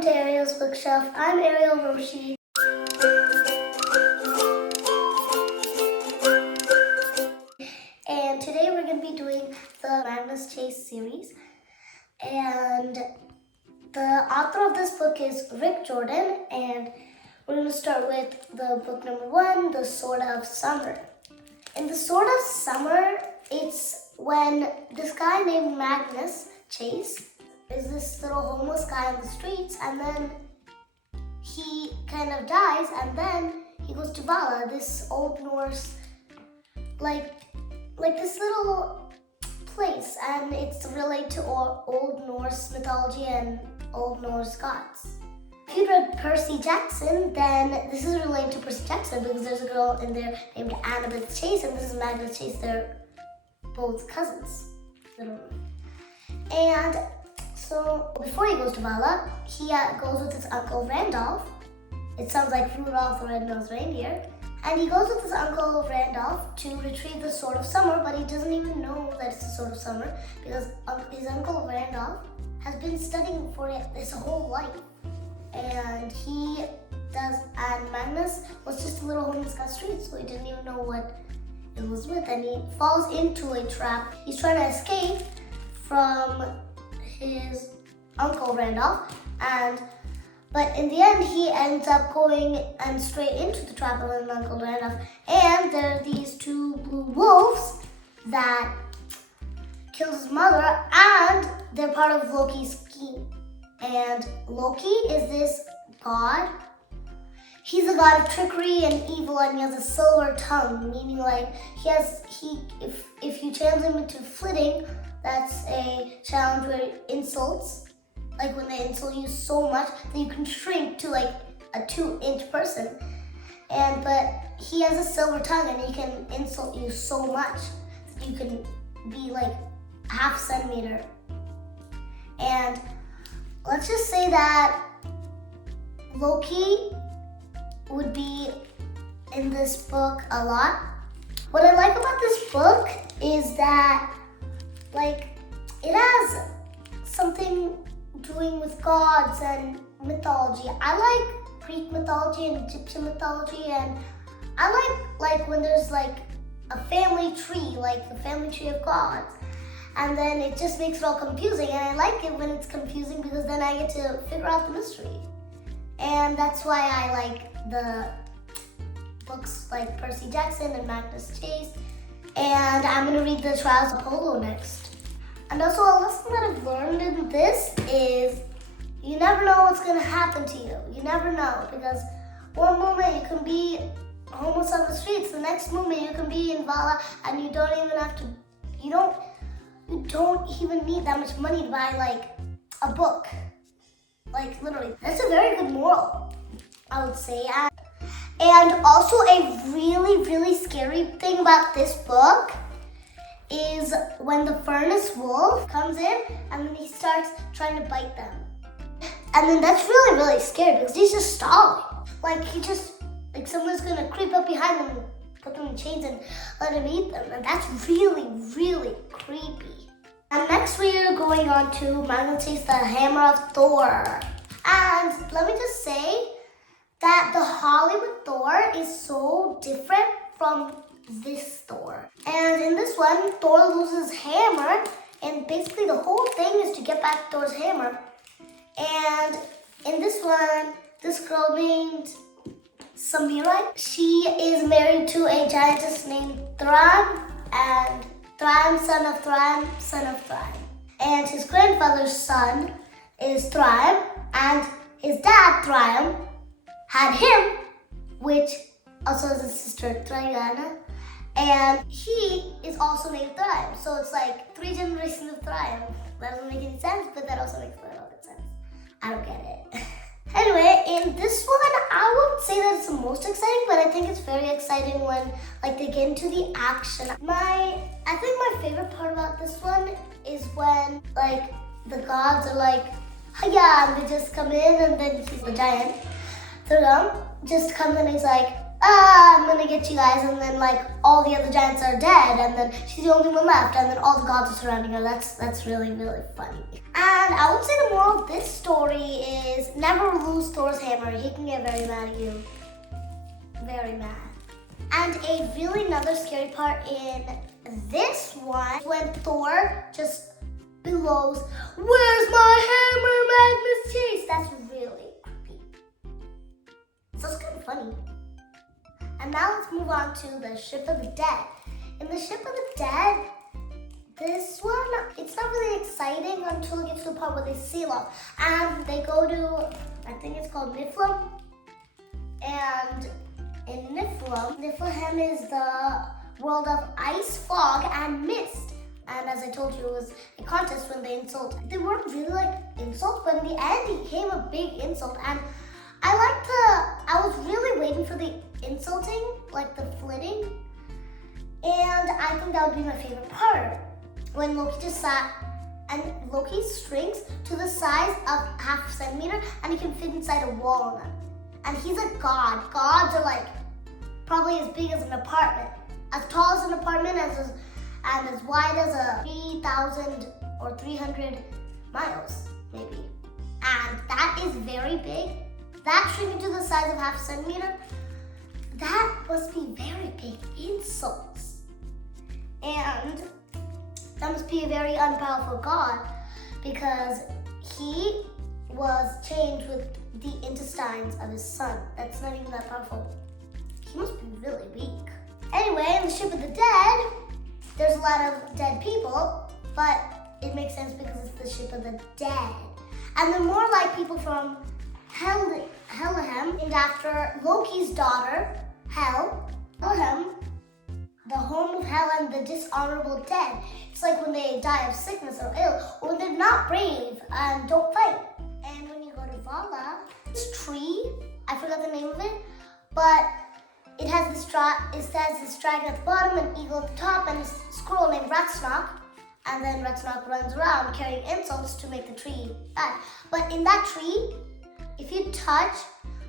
welcome to Ariel's Bookshelf. I'm Ariel Roshi. And today we're going to be doing the Magnus Chase series. And the author of this book is Riordan, and we're going to start with the book number 1, The Sword of Summer. In The Sword of Summer, it's when this guy named Magnus Chase is this little homeless guy on the streets, and then he kind of dies, and then he goes to Vala, this Old Norse, like this little place, and it's related to Old Norse mythology and Old Norse gods. If you read Percy Jackson, then this is related to Percy Jackson because there's a girl in there named Annabeth Chase, and this is Magnus Chase. They're both cousins, literally. And so before he goes to Vala, he goes with his uncle Randolph. It sounds like Rudolph the Red-Nosed Reindeer. And he goes with his uncle Randolph to retrieve the Sword of Summer, but he doesn't even know that it's the Sword of Summer because his uncle Randolph has been studying for it his whole life. And Magnus was just a little homeless guy on the street, so he didn't even know what it was with, and he falls into a trap. He's trying to escape from his uncle Randolph, but in the end he ends up going and straight into the trap of his uncle Randolph, and there are these 2 blue wolves that kills his mother, and they're part of Loki's scheme. And Loki is this god. He's a god of trickery and evil, and he has a silver tongue, meaning like if you challenge him into flitting, that's a challenge where insults, like when they insult you so much that you can shrink to like a 2-inch person. But he has a silver tongue, and he can insult you so much that you can be like half centimeter. And let's just say that Loki would be in this book a lot. What I like about this book is that it has something doing with gods and mythology. I like Greek mythology and Egyptian mythology, and I like when there's like a family tree, like the family tree of gods. And then it just makes it all confusing, and I like it when it's confusing because then I get to figure out the mystery. And that's why I like the books like Percy Jackson and Magnus Chase. And I'm going to read the Trials of Apollo next. And also a lesson that I've learned in this is you never know what's going to happen to you. You never know, because one moment you can be homeless on the streets, the next moment you can be in Vala, and you don't even need that much money to buy like a book. Like literally, that's a very good moral, I would say. And also a really, really scary thing about this book is when the furnace wolf comes in and then he starts trying to bite them. And then that's really, really scary because he's just stalling. Like someone's gonna creep up behind him and put them in chains and let him eat them. And that's really, really creepy. And next we are going on to Magnus Chase, the Hammer of Thor. And let me just say that the Hollywood Thor is so different from this Thor. And in this one, Thor loses his hammer, and basically the whole thing is to get back Thor's hammer. And in this one, this girl named Samira, she is married to a giantess named Thran, and Thran, son of Thran, son of Thran. And his grandfather's son is Thran, and his dad, Thran, had him, which also has a sister, Riordan, and he is also named Thran. So it's like 3 generations of Thran. That doesn't make any sense, but that also makes a little bit sense. I don't get it. Anyway, in this one, I wouldn't say that it's the most exciting, but I think it's very exciting when they get into the action. I think my favorite part about this one is when the gods are like, yeah, and they just come in, and then he's the giant. Thurgam just comes in and he's like, I'm gonna get you guys, and then all the other giants are dead, and then she's the only one left, and then all the gods are surrounding her. That's really, really funny. And I would say the moral of this story is is never lose Thor's hammer. He can get very mad at you. Very mad. And a really another scary part in this one, when Thor just bellows, "Where's my hammer, Magnus Chase?" That's really creepy. So it's kind of funny. And now let's move on to the Ship of the Dead. In the Ship of the Dead, this one, it's not really exciting until it gets to the part where they sail off. And they go to, I think it's called Niflheim. And in Niflheim is the world of ice, fog, and mist. And as I told you, it was a contest when they insult. They weren't really like insults, but in the end, it became a big insult. And I was really waiting for the insulting, like the flitting. And I think that would be my favorite part. When Loki just sat, and Loki shrinks to the size of half a centimeter, and he can fit inside a wall. And he's a god. Gods are like probably as big as an apartment, as tall as an apartment, and as wide as a 3,000 or 300 miles, maybe. And that is very big. That shrinking to the size of half a centimeter, that must be very big insults. And that must be a very unpowerful god, because he was changed with the intestines of his son. That's not even that powerful. He must be really weak. Anyway, in the Ship of the Dead, there's a lot of dead people, but it makes sense because it's the Ship of the Dead. And they're more like people from Helheim, named after Loki's daughter, Helheim, the home of Hel and the dishonorable dead. It's like when they die of sickness or ill, or when they're not brave and don't fight. And when you go to Vala, this tree, I forgot the name of it, but it has this dragon at the bottom, an eagle at the top, and a squirrel named Ratsnock. And then Ratsnock runs around carrying insults to make the tree die. But in that tree, if you touch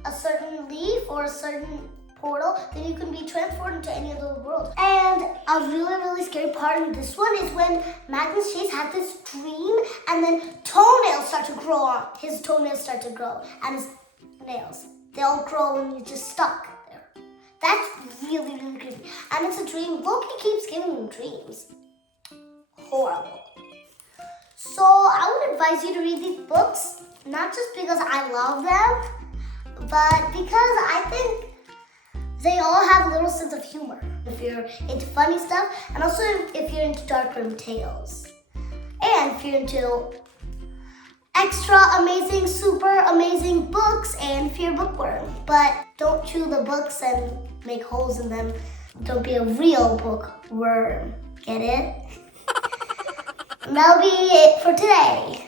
a certain leaf or a certain portal, then you can be transported into any other world. And a really, really scary part in this one is when Magnus Chase had this dream, and then toenails start to grow on. His toenails start to grow, and his nails, they all grow and you're just stuck there. That's really, really creepy. And it's a dream. Loki keeps giving him dreams. Horrible. So I would advise you to read these books, not just because I love them, but because I think they all have a little sense of humor. If you're into funny stuff, and also if you're into dark room tales. And if you're into extra amazing, super amazing books, and if you're a bookworm. But don't chew the books and make holes in them. Don't be a real bookworm. Get it? That'll be it for today.